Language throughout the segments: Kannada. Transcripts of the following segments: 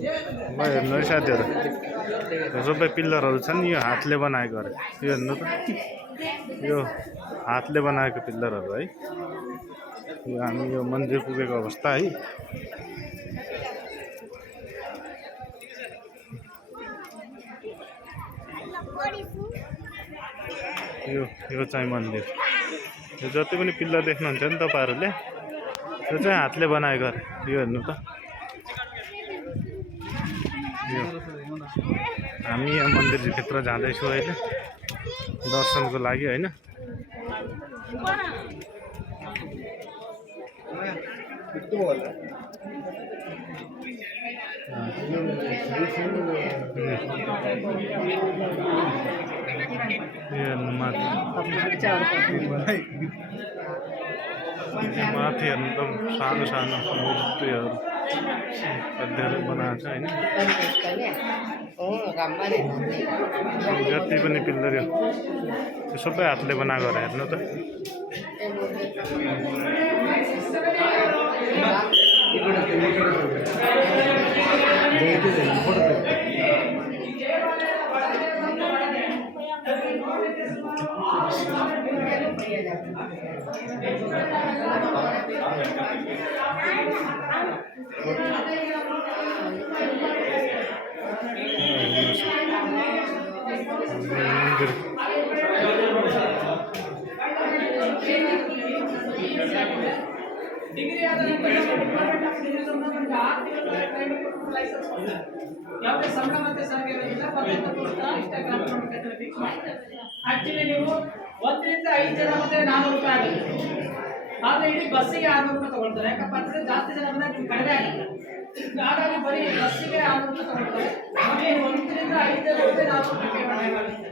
हेर्नु है साथीहरू, सबै पिल्लरहरू छन्। यो हातले बनाएको अरे, यो हेर्नु त, यो हातले बनाएको पिल्लरहरू है। यो हामी यो मन्दिर पुगेको अवस्था है। यो चाहिँ मन्दिर, यो जति पनि पिल्लर देख्नुहुन्छ नि तपाईँहरूले, यो चाहिँ हातले बनाएको अरे। यो हेर्नु त, यो हामी यहाँ मन्दिरभित्र जाँदैछौँ अहिले दर्शनको लागि होइन। माथि हेर्नु त सानो सानो मूर्तिहरू धेरै बनाएको छ होइन। जति पनि पिल्लर यो सबै हातले बनाएको अरे, हेर्नु त। डिग्री ಯಾವುದೇ ಸಂಭ್ರಮತೆ ಸಾಗಿರೋದಿಲ್ಲ. ಆಕ್ಚುಲಿ ನೀವು 1 ರಿಂದ 5 ಜನ ಬಂದ್ರೆ 400 ರೂಪಾಯಿ ಆಗುತ್ತೆ. ಆದ್ರೆ ಇಡೀ ಬಸ್ಸಿಗೆ 600 ರೂಪಾಯಿ ತಗೊಳ್ತಾರೆ. ಯಾಕಪ್ಪ ಅಂದ್ರೆ ಜಾಸ್ತಿ ಜನ ಬಂದಾಗ ನಿಮ್ಗೆ ಕಡಿಮೆ ಆಗುತ್ತೆ. ಹಾಗಾಗಿ ಬರೀ ಬಸ್ಸಿಗೆ 600 ರೂಪಾಯಿ ತಗೊಳ್ತಾರೆ. 1 ರಿಂದ 5 ಜನ ಬಂದ್ರೆ 400 ರೂಪಾಯಿ ಮಾಡಬೇಕಾಗುತ್ತೆ.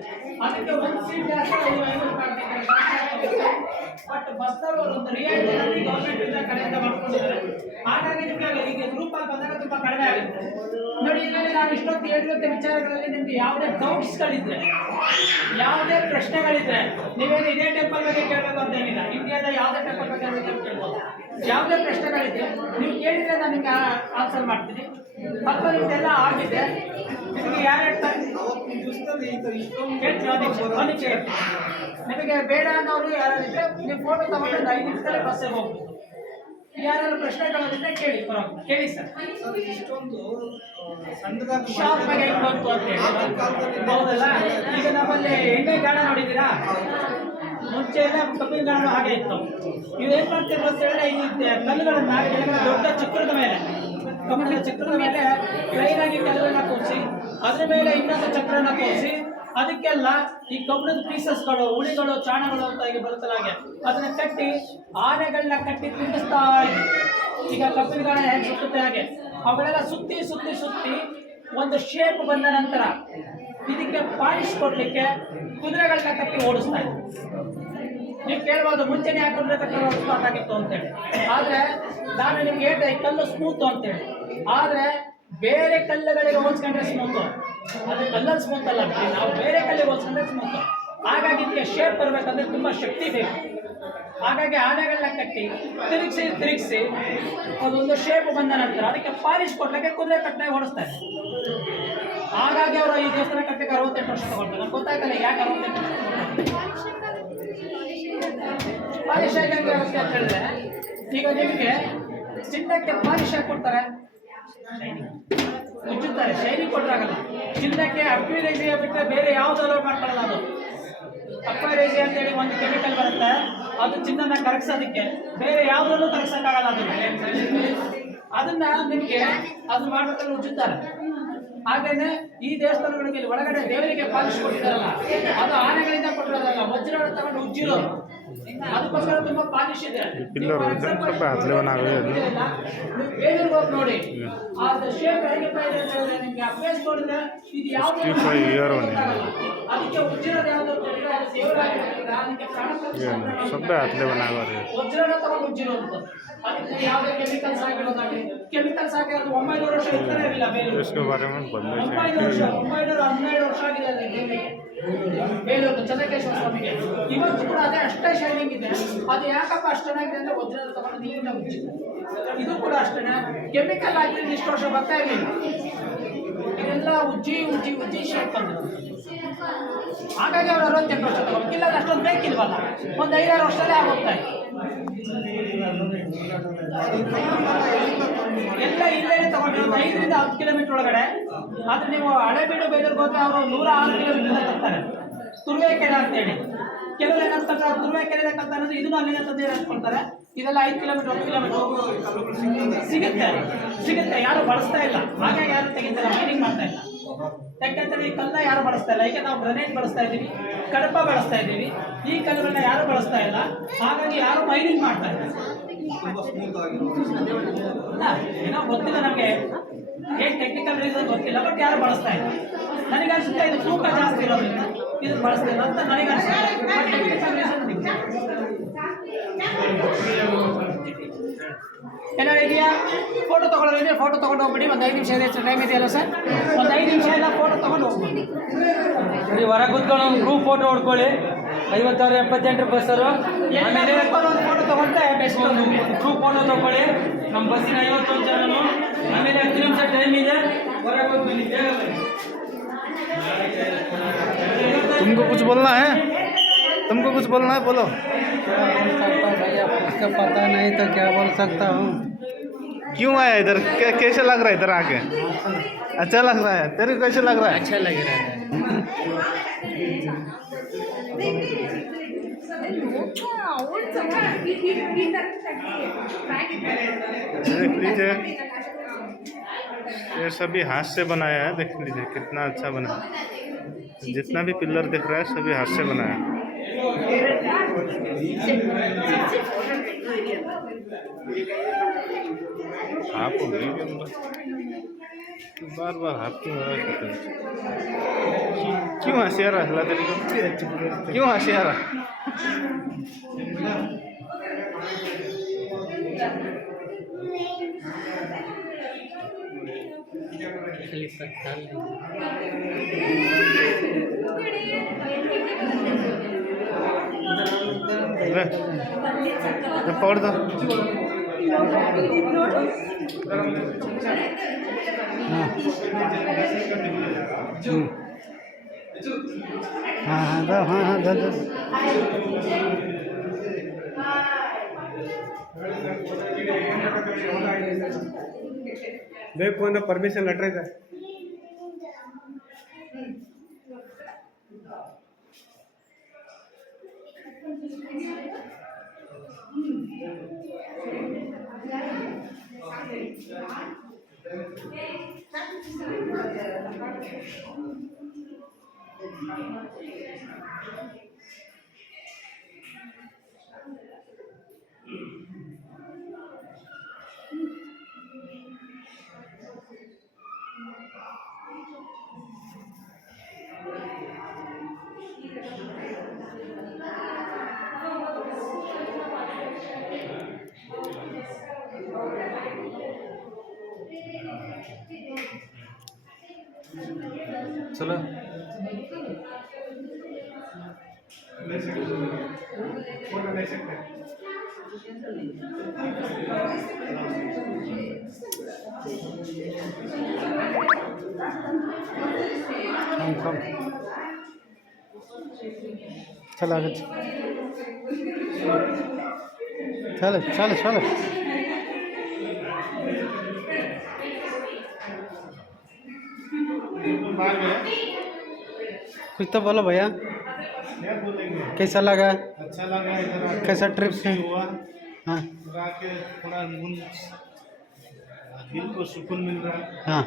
ಅದಕ್ಕೆ ಒಂದು ಸೀಟ್ ಜಾಸ್ತಿ 500 ರೂಪಾಯಿ ಆಗ್ತದೆ. ಬಟ್ ಬಸ್ಸವರು ಒಂದು ರಿಯಾಯಿತಿ ಗೌರ್ಮೆಂಟ್ ಇಂದ ಕಡೆಯಿಂದ ಮಾಡ್ಕೊಂಡಿದ್ದಾರೆ. ಹಾಗಾಗಿ ನಿಮಗೆ ಈಗ ಗ್ರೂಪ್ ಆಗಿ ಬಂದಾಗ ತುಂಬಾ ಕಡಿಮೆ ಆಗುತ್ತೆ. ನೋಡಿ, ಇದರಲ್ಲಿ ನಾನು ಇಷ್ಟೊತ್ತು ಹೇಳಿದಂತ ವಿಚಾರಗಳಲ್ಲಿ ನಿಮ್ಗೆ ಯಾವುದೇ ಡೌಟ್ಸ್ಗಳಿದ್ರೆ, ಯಾವುದೇ ಪ್ರಶ್ನೆಗಳಿದ್ರೆ, ನೀವೇನು ಇದೇ ಟೆಂಪಲ್ ಬಗ್ಗೆ ಕೇಳಬೇಕು ಅಂತ ಏನಿಲ್ಲ. ಇಂಡಿಯಾದ ಯಾವುದೇ ಟೆಂಪಲ್ ಬಗ್ಗೆ ಕೇಳ್ಬೋದು. ಯಾವುದೇ ಪ್ರಶ್ನೆಗಳಿದ್ರೆ ನೀವು ಕೇಳಿದ್ರೆ ನಾನು ನಿಮ್ಗೆ ಆನ್ಸರ್ ಮಾಡ್ತೀನಿ. ಅಥವಾ ನಿಮ್ದೆಲ್ಲ ಆಗಿದೆ, ನಿಮಗೆ ಯಾರು ನಿಮಗೆ ಬೇಡ ಅನ್ನೋರು ಯಾರಿದ್ರೆ ನೀವು ಫೋಟೋ ತಗೊಂಡು 5 ನಿಮಿಷದಲ್ಲಿ ಬಸ್ಸಿಗೆ ಹೋಗ್ಬೋದು. ಯಾರು ಪ್ರಶ್ನೆಗಳಿದ್ರೆ ಕೇಳಿ, ಪರವಾಗಿಲ್ಲ ಕೇಳಿ ಸರ್. ಇಷ್ಟೊಂದು ಶಾಪ್ ಬಗ್ಗೆ ಹೆಂಗ್ ಬಂತು ಅಂತ ಹೇಳಿ ಹೌದಲ್ಲ. ಈಗ ನಮ್ಮಲ್ಲಿ ಎಣ್ಣೆ ಗಾಣ ನೋಡಿದ್ದೀರಾ? ಮುಂಚೆ ಎಲ್ಲ ಕಬ್ಬಿನ ಗಾಣ ಹಾಗೆ ಇತ್ತು. ಇವೇನ್ ಮಾಡ್ತಿದ್ರು ಅಂತ ಹೇಳಿದ್ರೆ ಈ ಕಲ್ಲುಗಳನ್ನ ದೊಡ್ಡ ಚಕ್ರದ ಮೇಲೆ, ಕಬ್ಬಿಣ ಚಕ್ರದ ಮೇಲೆ ಪ್ಲೈನ್ ಆಗಿ ಕಲ್ಲುಗಳನ್ನ ಕೂರಿಸಿ ಅದ್ರ ಮೇಲೆ ಇನ್ನೊಂದು ಚಕ್ರನ ಕೂರಿಸಿ ಅದಕ್ಕೆಲ್ಲ ಈ ಕಬ್ಬಿಣದ ಪೀಸಸ್ಗಳು, ಉಳಿಗಳು, ಚಾಣಗಳು ಅಂತ ಈಗ ಬರುತ್ತಲ್ಲ ಹಾಗೆ ಅದನ್ನ ಕಟ್ಟಿ ಆನೆಗಳನ್ನ ಕಟ್ಟಿ ತಿಂಡಿಸ್ತಾ ಇದ್ರು. ಈಗ ಕಬ್ಬಿನ ಗಾಣ ಹೇಗೆ ಸುತ್ತುತ್ತೆ ಹಾಗೆ ಅವೆಲ್ಲ ಸುತ್ತಿ ಸುತ್ತಿ ಸುತ್ತಿ ಒಂದು ಶೇಪ್ ಬಂದ ನಂತರ ಇದಕ್ಕೆ ಪಾಲಿಶ್ ಕೊಡ್ಲಿಕ್ಕೆ ಕುದುರೆಗಳನ್ನ ಕಟ್ಟಿ ಓಡಿಸ್ತಾ ಇದ್ರು. ನೀವು ಕೇಳ್ಬೋದು ಮುಂಚೆನೆ ಯಾಕೆ ಕುದುರೆ ಕಟ್ಟಿ ಓಡಿಸ್ಬೇಕಾಗಿತ್ತು ಅಂತೇಳಿ. ಆದ್ರೆ ನಾನು ನಿಮ್ಗೆ ಹೇಳಿದೆ ಈ ಕಲ್ಲು ಸ್ಮೂತ್ ಅಂತೇಳಿ. ಆದ್ರೆ ಬೇರೆ ಕಲ್ಲುಗಳಿಗೆ ಹೋಲಿಸ್ಕೊಂಡ್ರೆ ಸ್ಮೂತ್, ಅದು ಕಲ್ಲಲ್ಲಿ ಸ್ಮೂತ್ ಅಲ್ಲ, ನಾವು ಬೇರೆ ಕಲ್ಲಿಗೆ ಹೋಲಿಸ್ಕೊಂಡ್ರೆ ಸ್ಮೂತ್. ಹಾಗಾಗಿ ಇದಕ್ಕೆ ಶೇಪ್ ಬರಬೇಕಂದ್ರೆ ತುಂಬಾ ಶಕ್ತಿ ಬೇಕು. ಹಾಗಾಗಿ ಆನೆಗಳನ್ನ ಕಟ್ಟಿ ತಿರುಗಿಸಿ ತಿರುಗಿಸಿ ಅದೊಂದು ಶೇಪ್ ಬಂದ ನಂತರ ಅದಕ್ಕೆ ಪಾಲಿಶ್ ಕೊಡ್ಲಿಕ್ಕೆ ಕುದುರೆ ಕಟ್ಟೆ ಓಡಿಸ್ತಾರೆ. ಹಾಗಾಗಿ ಅವರು ಈ ದೇವಸ್ಥಾನ ಕಟ್ಟಕ್ಕೆ 68 ವರ್ಷ ತಗೊಳ್ತಾರೆ. ನಮ್ಗೆ ಗೊತ್ತಾಯ್ತಲ್ಲ ಯಾಕೆ 68 ವರ್ಷ ಪಾಲಿಶ್ ಆಗಿ ವ್ಯವಸ್ಥೆ ಅಂತ ಹೇಳಿದ್ರೆ, ಈಗ ನಿಮಗೆ ಚಿನ್ನಕ್ಕೆ ಪಾಲಿಶ್ ಹಾಕಿ ಕೊಡ್ತಾರೆ, ಉಜ್ಜುತ್ತಾರೆ, ಶೈನಿಂಗ್ ಕೊಟ್ಟಾಗಲ್ಲ. ಚಿನ್ನಕ್ಕೆ ಅಕ್ವಿರೇಜಿಯಾ ಬಿಟ್ಟರೆ ಬೇರೆ ಯಾವ್ದಾದ್ರು ಮಾಡ್ಕೊಳ್ಳಲ್ಲ. ಅದು ಅಕ್ವಿರೇಜಿಯಾ ಅಂತೇಳಿ ಒಂದು ಕೆಮಿಕಲ್ ಬರುತ್ತೆ, ಅದು ಚಿನ್ನನ ಕರಗಿಸೋದಕ್ಕೆ, ಬೇರೆ ಯಾವ್ದ್ರಲ್ಲೂ ಕರಗಿಸಕ್ಕಾಗಲ್ಲ. ಅದನ್ನ ನಿಮಗೆ ಅದು ಮಾಡ್ಬೇಕಾದ್ರೆ ಉಜ್ಜುತ್ತಾರೆ. ಹಾಗೇನೆ ಈ ದೇವಸ್ಥಾನಗಳಿಗೆ ಒಳಗಡೆ ದೇವರಿಗೆ ಪಾಲಿಶ್ ಕೊಟ್ಟಿದ್ದಾರಲ್ಲ, ಅದು ಆನೆಗಳಿಂದ ಕೊಟ್ಟಿರೋದಲ್ಲ, ವಜ್ರ ತಗೊಂಡು ಉಜ್ಜಿರೋದು. ಅದಕ್ಕೋಸ್ಕರ ತುಂಬಾ ಪಾಲಿಶ್ ಇದೆ. ಬೇಲೂರಿಗೆ ಹೋಗಿ ನೋಡಿ ಆ ಶೇಪ್ ಹೇಗಿಪ್ಪ ಇದೆ ಅಂತ ಹೇಳಿದ್ರೆ ನಿಮ್ಗೆ ಅಭ್ಯಾಸ ನೋಡಿದ್ರೆ ಇದು ಯಾವ್ದು ಅದಕ್ಕೆ ಉಜ್ಜಿರೋದು ಯಾವ್ದು ಅಂತ ಹೇಳಿದ್ರೆ ಅದು ದೇವರಾಗಿರೋದ್ರಿಂದ ಅದಕ್ಕೆ ವಜ್ರನ ತಗೊಂಡು ಉಜ್ಜಿರೋದು. ಅದಕ್ಕೆ ಯಾವುದೇ ಕೆಮಿಕಲ್ಸ್ ಆಗಿರೋದಾಗಲಿ, ಕೆಮಿಕಲ್ಸ್ ಆಗಿರೋದು 900 ವರ್ಷ ಇರ್ತಾನೆ ಇರಲಿಲ್ಲ. ಬೇಲೂರು 912 ವರ್ಷ ಆಗಿದೆ ದೇವರಿಗೆ. ಬೇಲೂರು ಚಂದ್ರಕೇಶ್ವರ ಸ್ವಾಮಿಗೆ ಇವತ್ತು ಕೂಡ ಅದೇ ಅಷ್ಟೇ ಶೈನಿಂಗ್ ಇದೆ. ಅದು ಯಾಕಪ್ಪ ಅಷ್ಟು ಚೆನ್ನಾಗಿದೆ ಅಂದ್ರೆ ವಜ್ರದ ತಗೊಂಡು ನೀರಿನ ಉಜ್ಜಿದೆ. ಇದು ಕೂಡ ಅಷ್ಟೇ ಕೆಮಿಕಲ್ ಆಗಿ ಇಷ್ಟು ವರ್ಷ ಬರ್ತಾ ಇರಲಿಲ್ಲ. ಇದೆಲ್ಲ ಉಜ್ಜಿ ಶೇಪ್ ಬಂದಿರೋದು. ಹಾಗಾಗಿ ಅವ್ರು 68 ವರ್ಷ ತಗೋಬೇಕು. ಇಲ್ಲ ಅಷ್ಟೊಂದು ಬೇಕಿಲ್ವಲ್ಲ, ಒಂದು 5-6 ವರ್ಷದಲ್ಲೇ ಆಗೋಗ್ತಾ ಇದೆ. ಎಲ್ಲ ಇಲ್ಲೇ ತಗೊಂಡಿರೋದು 5ರಿಂದ 10 ಕಿಲೋಮೀಟರ್ ಒಳಗಡೆ. ಆದ್ರೆ ನೀವು ಹಳೆಬೀಡು ಬೇಲೂರಿಗೆ ಹೋದ್ರೆ ಅವರು 106 ಕಿಲೋಮೀಟರ್ ತರ್ತಾರೆ. ತುರುವೇಕೆರೆ ಅಂತೇಳಿ ಕೆಲವರು ಏನಂತಾರೆ, ತುರುವೇಕೆರೆ ಕಲ್ತ ಅನ್ನೋದು ಇದನ್ನು ಅಲ್ಲಿಂದ ತಂದೆ ಅನ್ಕೊಳ್ತಾರೆ. ಇದೆಲ್ಲ 5 ಕಿಲೋಮೀಟರ್ 10 ಕಿಲೋಮೀಟರ್ ಸಿಗುತ್ತೆ. ಯಾರು ಬಳಸ್ತಾ ಇಲ್ಲ, ಹಾಗಾಗಿ ಯಾರು ತೆಗಿತಾರೆ, ಮೈನಿಂಗ್ ಮಾಡ್ತಾ ಇಲ್ಲ. ಯಾಕೆಂದ್ರೆ ಈ ಕಲ್ಲನ್ನ ಯಾರು ಬಳಸ್ತಾ ಇಲ್ಲ. ಈಗ ನಾವು ಗ್ರನೇಟ್ ಬಳಸ್ತಾ ಇದ್ದೀವಿ, ಕಡಪ ಬಳಸ್ತಾ ಇದ್ದೀವಿ. ಈ ಕಲ್ಲುಗಳನ್ನ ಯಾರು ಬಳಸ್ತಾ ಇಲ್ಲ, ಹಾಗಾಗಿ ಯಾರು ಮೈನಿಂಗ್ ಮಾಡ್ತಾ ಇಲ್ಲ. ಏನೋ ಗೊತ್ತಿಲ್ಲ ನಮಗೆ, ಏನ್ ಟೆಕ್ನಿಕಲ್ ರೀಸನ್ ಗೊತ್ತಿಲ್ಲ, ಬಟ್ ಯಾರು ಬಳಸ್ತಾ ಇಲ್ಲ. ನನಗನ್ಸುತ್ತೆ ಇದು ತೂಕ ಜಾಸ್ತಿ ಇರೋದ್ರಿಂದ ಇದು ಬಳಸ್ತಾ ಇಲ್ಲ ಅಂತ ನನಗನ್ಸುತ್ತೆ. ಟೆಕ್ನಿಕಲ್ ರೀಸನ್ ಏನಾರು ಇದೆಯಾ? ಫೋಟೋ ತೊಗೊಳ್ಳೋದ್ರೆ ಫೋಟೋ ತೊಗೊಂಡು ಹೋಗ್ಬಿಡಿ. ಒಂದು 5 ನಿಮಿಷ ಇದೆ, ಟೈಮ್ ಇದೆಯಲ್ಲ ಸರ್? ಒಂದು 5 ನಿಮಿಷ ಎಲ್ಲ ಫೋಟೋ ತೊಗೊಂಡು ಹೋಗ್ಬಿಡಿ. ಸರಿ, ಹೊರಗೆ ಕೂತ್ಕೊಂಡು ಒಂದು ಗ್ರೂಪ್ ಫೋಟೋ ಹೊಡ್ಕೊಳ್ಳಿ. 56-78 ಬಸ್ಸರು. ಆಮೇಲೆ ಒಂದು ಫೋಟೋ ತೊಗೊಂಡ್ರೆ ಬೆಸ್ಟ್. ಒಂದು ಗ್ರೂಪ್ ಫೋಟೋ ತೊಗೊಳ್ಳಿ. ನಮ್ಮ ಬಸ್ಸಿನ 51 ಜನನು. ಆಮೇಲೆ 10 ನಿಮಿಷ ಟೈಮ್ ಇದೆ, ಹೊರಗೆ ಹೋಗ್ಬನ್ನಿ, ಬೇಗ ಬನ್ನಿ. तुमको कुछ बोलना है? तुमको कुछ बोलना है, बोलो। क्या बोल सकता भैया, उसका पता नहीं तो क्या बोल सकता हूँ। क्यों आया इधर? कैसे लग रहा है इधर आके? अच्छा लग रहा है? तेरे को कैसे लग रहा है? अच्छा लग रहा है। देख लीजिए, ये सभी हाथ से बनाया है। देख लीजिए कितना अच्छा बना है। जितना भी पिलर दिख रहा है सभी हाथ से बनाया है। आप हो गई बार हाथ क्यों हो रहा है? क्यों हंसी आ रहा है? क्यों हंसी आ रहा? पकड़ दो। हाँ दो। ಬೇಕು ಅಂದ್ರೆ ಪರ್ಮಿಷನ್ ಲೆಟರ್ ಇದೆ. चलो फोटो ले सकते हैं। कम चल आगे चल कुछ तो बोलो भैया, क्या बोलेंगे? कैसा लगा? अच्छा लगा इधर आके। कैसा ट्रिप से? हुआ हाँ इधर आके थोड़ा दिल को सुकून मिल रहा है। हाँ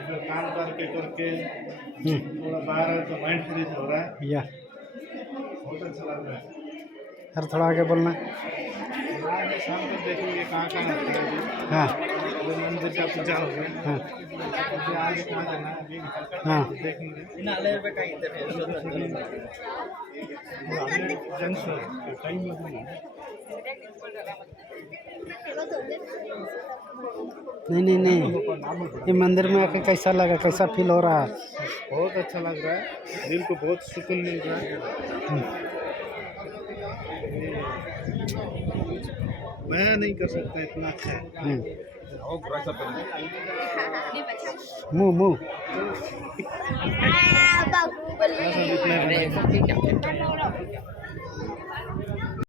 इधर काम करके थोड़ा बाहर है तो माइंड फ्रेश हो रहा है। या बहुत अच्छा लग रहा है। यार थोड़ा आगे बोलना। आगे शाम को देखेंगे कहाँ है। हाँ अभी मंदिर का पूजा हो गया। हाँ अभी आगे कहाँ जाना है अभी हाँ देखेंगे। जंक्शन टाइम नहीं ये मंदिर में आके कैसा लगा, कैसा फील हो रहा है? बहुत अच्छा लग रहा है, दिल को बहुत सुकून मिल रहा है। मैं नहीं कर सकता, इतना अच्छा है। मुँह मुँह इतना